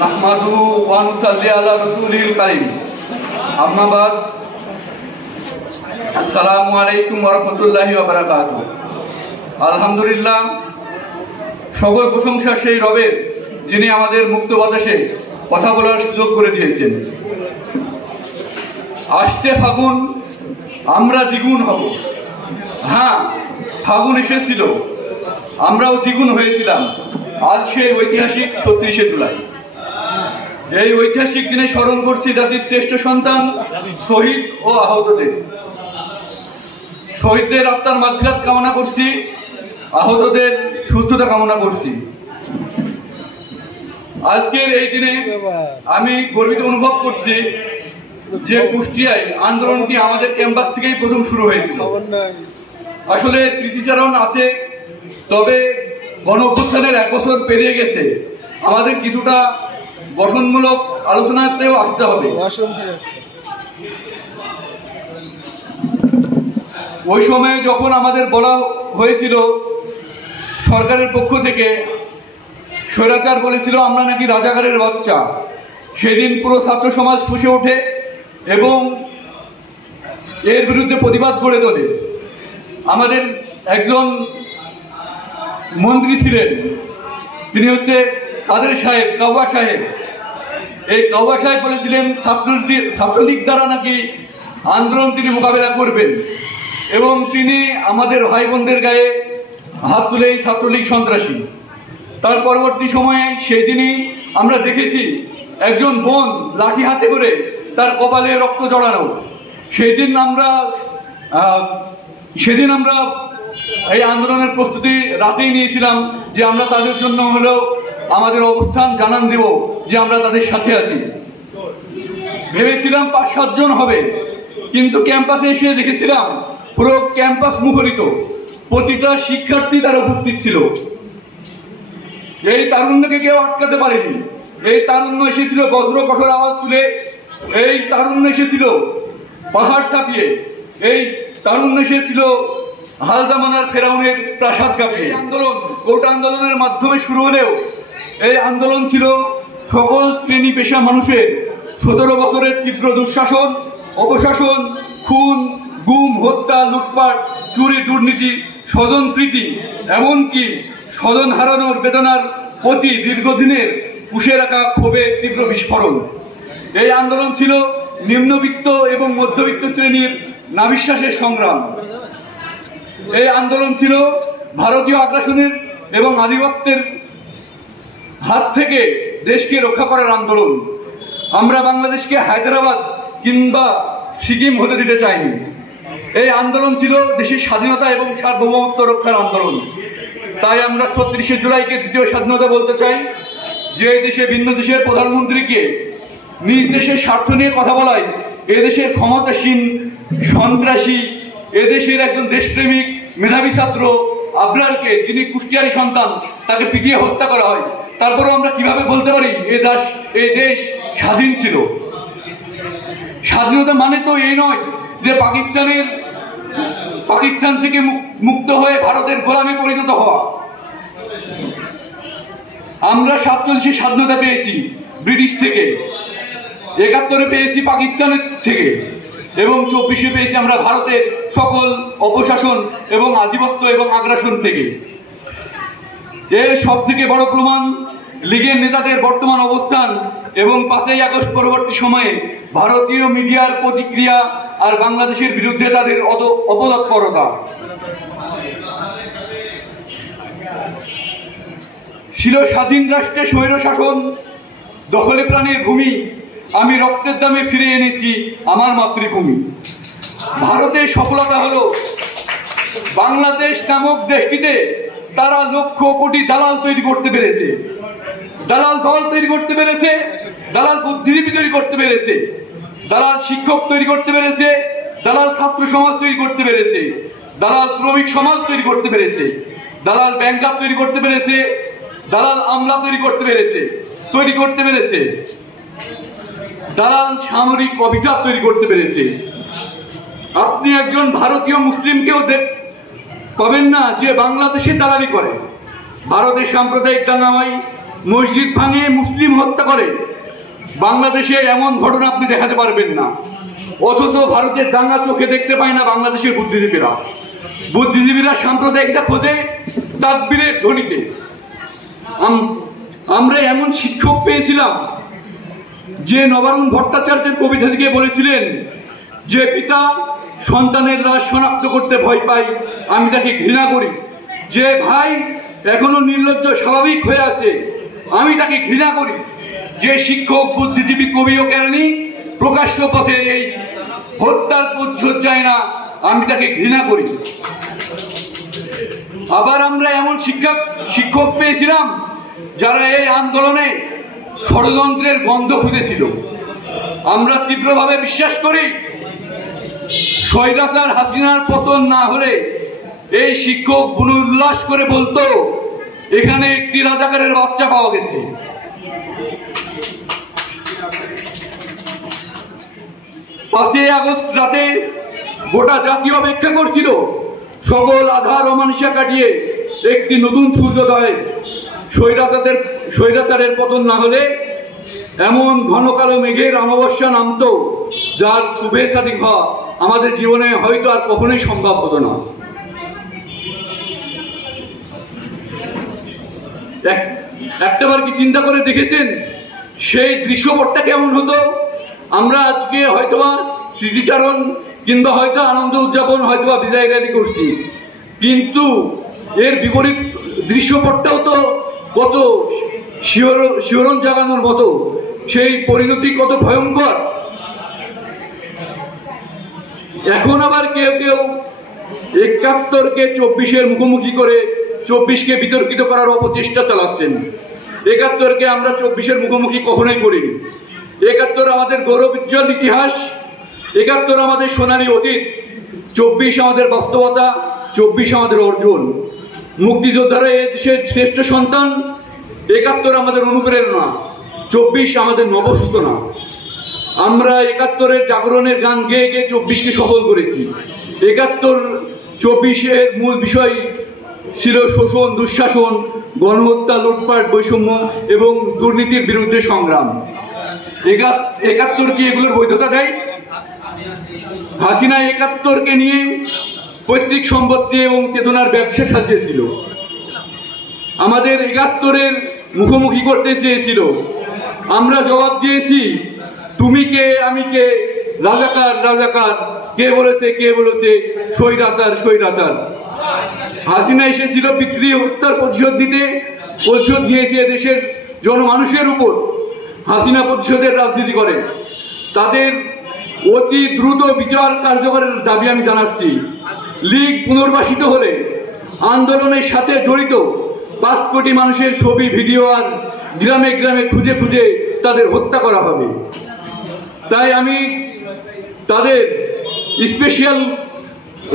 নাহমাদুহু ওয়া নুসাল্লি আলা রাসূলিল কারীম। আম্মা বাদ। আসসালামু আলাইকুম ওয়া রাহমাতুল্লাহি ওয়া বারাকাতুহু। আলহামদুলিল্লাহ, সকল প্রশংসা সেই রবের যিনি আমাদের মুক্ত বাতাসে কথা বলার সুযোগ করে দিয়েছেন। আসছে ফাগুন, আমরা দ্বিগুণ হব। হ্যাঁ, ফাগুন এসেছিল, আমরাও দ্বিগুণ হয়েছিলাম। আজ সেই ঐতিহাসিক ৩৬শে জুলাই। এই ঐতিহাসিক দিনে স্মরণ করছি জাতির শ্রেষ্ঠ সন্তান শহীদ ও আহতদের। শহীদদের আত্মার মাগফিরাত কামনা করছি, আহতদের সুস্থতা কামনা করছি। আজকের এই দিনে আমি গর্বিত অনুভব করছি যে কুষ্টিয়ায় আন্দোলনটি আমাদের ক্যাম্পাস থেকেই প্রথম শুরু হয়েছিল। আসলে স্মৃতিচারণ আছে, তবে গণ অভ্যুত্থানের ১ বছর পেরিয়ে গেছে, আমাদের কিছুটা গঠনমূলক আলোচনাতেও আসতে হবে। ওই সময়ে যখন আমাদের বলা হয়েছিল সরকারের পক্ষ থেকে, স্বৈরাচার বলেছিল আমরা নাকি রাজাকারের বাচ্চা, সেদিন পুরো ছাত্র সমাজ ফুঁসে ওঠে এবং এর বিরুদ্ধে প্রতিবাদ গড়ে তোলে। আমাদের একজন মন্ত্রী ছিলেন, তিনি হচ্ছে কাদের সাহেব, কাউয়া সাহেব। এই কাউয়া সাহেব বলেছিলেন ছাত্রলীগ দ্বারা নাকি আন্দোলন তিনি মোকাবেলা করবেন, এবং তিনি আমাদের ভাই বোনদের গায়ে হাত তুলে ছাত্রলীগ সন্ত্রাসী। তার পরবর্তী সময়ে সেই দিনই আমরা দেখেছি একজন বোন লাঠি হাতে করে তার কপালে রক্ত জড়ানো। সেদিন আমরা এই আন্দোলনের প্রস্তুতি রাতেই নিয়েছিলাম যে আমরা তাদের জন্য হলেও আমাদের অবস্থান জানান দেব যে আমরা তাদের সাথে আছি। ভেবেছিলাম ৫-৭ জন হবে, কিন্তু ক্যাম্পাসে এসে দেখেছিলাম পুরো ক্যাম্পাস মুখরিত, প্রতিটা শিক্ষার্থী তারা উপস্থিত ছিল। এই তারুণ্যকে কেউ আটকাতে পারেনি। এই তারুণ্য এসেছিল বজ্র কঠোর আওয়াজ তুলে, এই তারুণ্য এসেছিল পাহাড় ছাপিয়ে, এই তারুণ্য এসেছিল হাল জামানার ফেরাউনের প্রাসাদ কাঁপিয়ে। আন্দোলন কোটা আন্দোলনের মাধ্যমে শুরু হলেও এই আন্দোলন ছিল সকল শ্রেণী পেশা মানুষের ১৭ বছরের তীব্র দুঃশাসন, অপশাসন, খুন, গুম, হত্যা, লুটপাট, চুরি, দুর্নীতি, স্বজন প্রীতি, এমনকি স্বজন হারানোর বেদনার প্রতি দীর্ঘদিনের পুষে রাখা ক্ষোভের তীব্র বিস্ফোরণ। এই আন্দোলন ছিল নিম্নবিত্ত এবং মধ্যবিত্ত শ্রেণীর নাবিশ্বাসের সংগ্রাম। এই আন্দোলন ছিল ভারতীয় আগ্রাসনের এবং আধিপত্যের হাত থেকে দেশকে রক্ষা করার আন্দোলন। আমরা বাংলাদেশকে হায়দ্রাবাদ কিংবা সিকিম হতে দিতে চাইনি। এই আন্দোলন ছিল দেশের স্বাধীনতা এবং সার্বভৌমত্ব রক্ষার আন্দোলন। তাই আমরা ৩৬শে জুলাইকে দ্বিতীয় স্বাধীনতা বলতে চাই। যে দেশে ভিন্ন দেশের প্রধানমন্ত্রীকে নিজ দেশের স্বার্থ নিয়ে কথা বলায় এদেশের ক্ষমতাসীন সন্ত্রাসী, এদেশের একজন দেশপ্রেমিক মেধাবী ছাত্র আবরারকে, যিনি কুষ্টিয়ারি সন্তান, তাকে পিটিয়ে হত্যা করা হয়, তারপরেও আমরা কিভাবে বলতে পারি এই দেশ স্বাধীন ছিল? স্বাধীনতা মানে তো এই নয় যে পাকিস্তান থেকে মুক্ত হয়ে ভারতের গোলামে পরিণত হওয়া। আমরা ৪৭-এ স্বাধীনতা পেয়েছি ব্রিটিশ থেকে, ৭১-এ পেয়েছি পাকিস্তানের থেকে, এবং ২৪-এ পেয়েছি আমরা ভারতের সকল অপশাসন এবং আধিপত্য এবং আগ্রাসন থেকে। এর সব থেকে বড় প্রমাণ লীগের নেতাদের বর্তমান অবস্থান এবং ৫ই আগস্ট পরবর্তী সময়ে ভারতীয় মিডিয়ার প্রতিক্রিয়া আর বাংলাদেশের বিরুদ্ধে তাদের অপতৎপরতা। ছিল স্বাধীন রাষ্ট্রে স্বৈর শাসন, দখলে প্রাণের ভূমি, আমি রক্তের দামে ফিরে এনেছি আমার মাতৃভূমি। ভারতের সফলতা হলো বাংলাদেশ নামক দেশটিতে তারা লক্ষ কোটি দালাল তৈরি করতে পেরেছে, দালাল দল তৈরি করতে পেরেছে, দালাল বুদ্ধিজীবী তৈরি করতে পেরেছে, দালাল শিক্ষক তৈরি করতে পেরেছে, দালাল ছাত্র সমাজ তৈরি করতে পেরেছে, দালাল শ্রমিক সমাজ তৈরি করতে পেরেছে, দালাল ব্যাংকার তৈরি করতে পেরেছে, দালাল আমলা তৈরি করতে পেরেছে, দালাল সামরিক অফিসার তৈরি করতে পেরেছে। আপনি একজন ভারতীয় মুসলিমকেও পাবেন না যে বাংলাদেশে দালালি করে। ভারতের সাম্প্রদায়িক দাঙ্গা হয়, মসজিদ ভাঙে, মুসলিম হত্যা করে, বাংলাদেশে এমন ঘটনা আপনি দেখাতে পারবেন না। অথচ ভারতের দাঙ্গা চোখে দেখতে পায় না বাংলাদেশের বুদ্ধিজীবীরা সাম্প্রদায়িকতা খোঁজে তাকবীরের ধ্বনিতে। আমরা এমন শিক্ষক পেয়েছিলাম যে নবারুণ ভট্টাচার্যের কবিতা থেকে বলেছিলেন যে পিতা সন্তানের লাশ শনাক্ত করতে ভয় পায়, আমি তাকে ঘৃণা করি। যে ভাই এখনো নির্লজ্জ স্বাভাবিক হয়ে আছে, আমি তাকে ঘৃণা করি। যে শিক্ষক, বুদ্ধিজীবী, কবি ও জ্ঞানী প্রকাশ্য পথে এই হত্যার প্রতিশোধ চায় না, আমি তাকে ঘৃণা করি। আবার আমরা এমন শিক্ষক পেয়েছিলাম যারা এই আন্দোলনে ষড়যন্ত্রের গন্ধ খুঁজেছিল। আমরা তীব্রভাবে বিশ্বাস করি স্বৈরাচার হাসিনার পতন না হলে এই শিক্ষক উল্লাস করে বলতো এখানে একটি রাজাকারের বাচ্চা পাওয়া গেছে। 5ই আগস্ট রাতে গোটা জাতি অপেক্ষা করছিল সকল আধার অমানুষা কাটিয়ে একটি নতুন সূর্যোদয়। স্বৈরাচারের পতন না হলে এমন ঘন কালো মেঘের অমাবস্যা নামতো যার শুভেচ্ছা দেখা আমাদের জীবনে হয়তো আর কখনোই সম্ভব হতো না। একটাবার কি চিন্তা করে দেখেছেন সেই দৃশ্যপটটা কেমন হতো? আমরা আজকে হয়তোবা স্মৃতিচারণ কিংবা হয়তো আনন্দ উদযাপন হয়তোবা বিজয় র্যালি করছি, কিন্তু এর বিপরীত দৃশ্যপটটাও তো কত শিহরণ জাগানোর মতো। সেই পরিণতি কত ভয়ঙ্কর। এখন আবার কেউ কেউ ৭১কে ২৪-এর মুখোমুখি করে ২৪-কে বিতর্কিত করার অপচেষ্টা চালাচ্ছেন। ৭১-কে আমরা ২৪-এর মুখোমুখি কখনোই করিনি। ৭১ আমাদের গৌরবোজ্জ্বল ইতিহাস, ৭১ আমাদের সোনালী অতীত, ২৪ আমাদের বাস্তবতা, ২৪ আমাদের অর্জন। মুক্তিযোদ্ধারা এ দেশের শ্রেষ্ঠ সন্তান, ৭১ আমাদের অনুপ্রেরণা, ২৪ আমাদের নবসূচনা। আমরা ৭১-এর জাগরণের গান গেয়ে গিয়ে ২৪-কে সফল করেছি। ৭১-২৪-এর মূল বিষয় ছিল শোষণ, দুঃশাসন, গণহত্যা, লুটপাট, বৈষম্য এবং দুর্নীতির বিরুদ্ধে সংগ্রাম। ৭১ কি এগুলোর বৈধতা দেয়? হাসিনা ৭১-কে নিয়ে পৈতৃক সম্পত্তি এবং চেতনার ব্যবসা সাজিয়েছিল। আমাদের ৭১-এর মুখোমুখি করতে চেয়েছিল। আমরা জবাব দিয়েছি, তুমি কে, আমি কে, রাজাকার রাজাকার, কে বলেছে স্বৈরাচার। হাসিনা এসেছিল পিতৃ হত্যার প্রতিশোধ নিয়েছে এদেশের জনমানুষের উপর। হাসিনা প্রতিশোধের রাজনীতি করে। তাদের অতি দ্রুত বিচার কার্যকরের দাবি আমি জানাচ্ছি। লীগ পুনর্বাসিত হলে আন্দোলনের সাথে জড়িত ৫ কোটি মানুষের ছবি, ভিডিও আর গ্রামে গ্রামে খুঁজে খুঁজে তাদের হত্যা করা হবে। তাই আমি তাদের স্পেশাল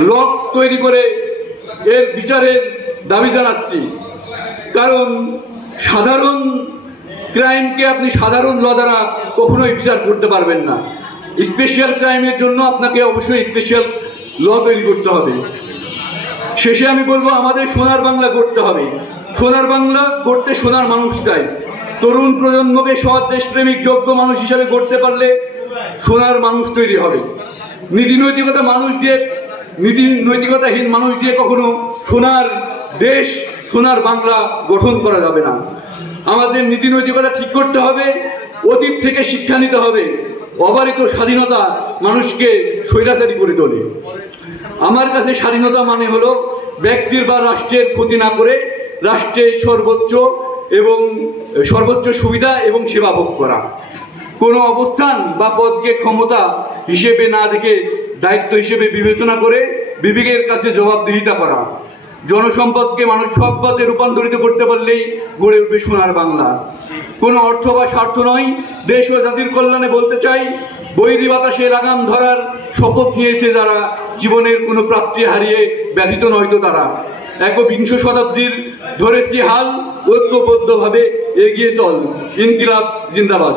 ল তৈরি করে এর বিচারের দাবি জানাচ্ছি। কারণ সাধারণ ক্রাইমকে আপনি সাধারণ ল দ্বারা কখনোই বিচার করতে পারবেন না। স্পেশাল ক্রাইমের জন্য আপনাকে অবশ্যই স্পেশাল ল তৈরি করতে হবে। শেষে আমি বলবো, আমাদের সোনার বাংলা গড়তে হবে। সোনার বাংলা গড়তে সোনার মানুষ চাই। তরুণ প্রজন্মকে সৎ, দেশপ্রেমিক, যোগ্য মানুষ হিসাবে গড়তে পারলে সোনার মানুষ তৈরি হবে। নৈতিকতাহীন মানুষ দিয়ে কখনো সোনার দেশ, সোনার বাংলা গঠন করা যাবে না। আমাদের নীতি নৈতিকতা ঠিক করতে হবে, অতীত থেকে শিক্ষা নিতে হবে। অবারিত স্বাধীনতা মানুষকে স্বৈরাচারী করে তোলে। আমার কাছে স্বাধীনতা মানে হলো ব্যক্তির বা রাষ্ট্রের ক্ষতি না করে রাষ্ট্রের সর্বোচ্চ সুবিধা এবং সেবা ভোগ করা। কোনো অবস্থান বা পদকে ক্ষমতা হিসেবে না দেখে দায়িত্ব হিসেবে বিবেচনা করে বিবেকের কাছে জবাবদিহিতা করা। জনসম্পদকে মানুষ সম্পদে রূপান্তরিত করতে পারলেই গড়ে উঠবে সোনার বাংলা। কোনো অর্থ বা স্বার্থ নয়, দেশ ও জাতির কল্যাণে বলতে চাই, বৈরী বাতাসে লাগাম ধরার শপথ নিয়েছে যারা, জীবনের কোনো প্রাপ্তি হারিয়ে ব্যথিত নয়তো তারা। ১বিংশ শতাব্দীর ধরেছি হাল, ঐক্যবদ্ধভাবে এগিয়ে চল। ইনকিলাব জিন্দাবাদ।